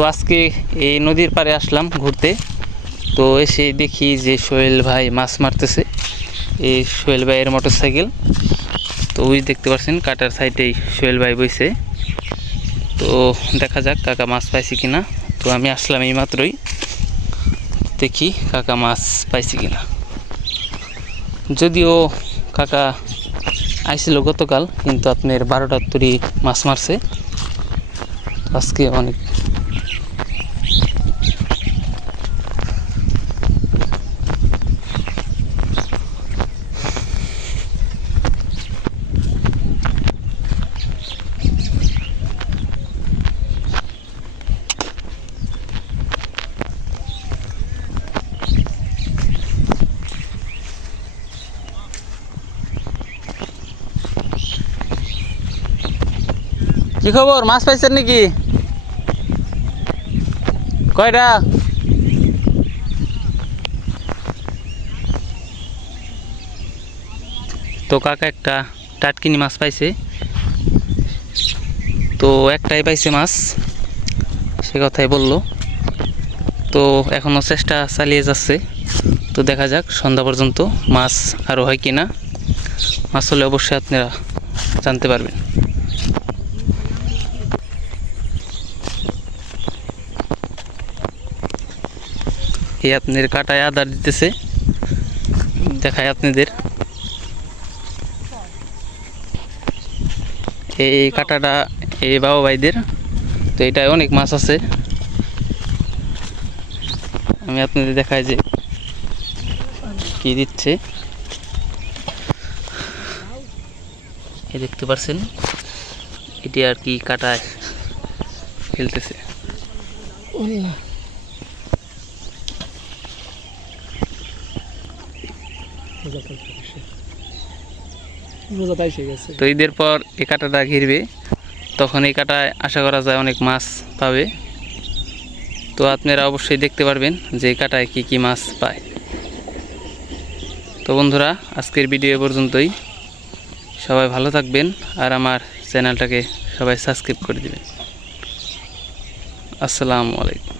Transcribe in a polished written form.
তো আজকে এই নদীর পাড়ে আসলাম ঘুরতে। তো এসে দেখি যে সোহেল ভাই মাছ মারতেছে। এই সোহেল ভাইয়ের মোটরসাইকেল। তো ওই দেখতে পাচ্ছেন কাটার সাইডেই সোহেল ভাই বইছে। তো দেখা যাক কাকা মাছ পাইছে কিনা। তো আমি আসলাম এই মাত্রই, দেখি কাকা মাছ পাইছে কিনা। যদিও কাকা আইছিল গতকাল, কিন্তু আপনার 12টার তরি মাছ মারছে। আজকে অনেক কি খবর, মাছ পাইছেন নাকি? কয়টা? তো কাকা একটা টাটকিনি মাছ পাইছে। তো একটাই পাইছে মাছ, সে কথাই বলল। তো এখনও চেষ্টা চালিয়ে যাচ্ছে। তো দেখা যাক সন্ধ্যা পর্যন্ত মাছ আরও হয় কিনা। মাছ হলে অবশ্যই আপনারা জানতে পারবেন। এই আপনাদের কাটায় আদার দিতেছে, দেখায় আপনাদের। এই কাটাটা এই বাবা ভাইদের। তো এটায় অনেক মাছ আছে। আমি আপনাদের দেখাই যে কি দিচ্ছে। এই দেখতে পাচ্ছেন, এটি আর কি কাটায় ফেলতেছে। তো ঈদের পর এই কাঁটাটা ঘিরবে, তখন এই কাঁটায় আশা করা যায় অনেক মাছ পাবে। তো আপনারা অবশ্যই দেখতে পারবেন যে এই কাঁটায় কী কী মাছ পায়। তো বন্ধুরা, আজকের ভিডিও এ পর্যন্তই। সবাই ভালো থাকবেন, আর আমার চ্যানেলটাকে সবাই সাবস্ক্রাইব করে দেবেন। আসসালামু আলাইকুম।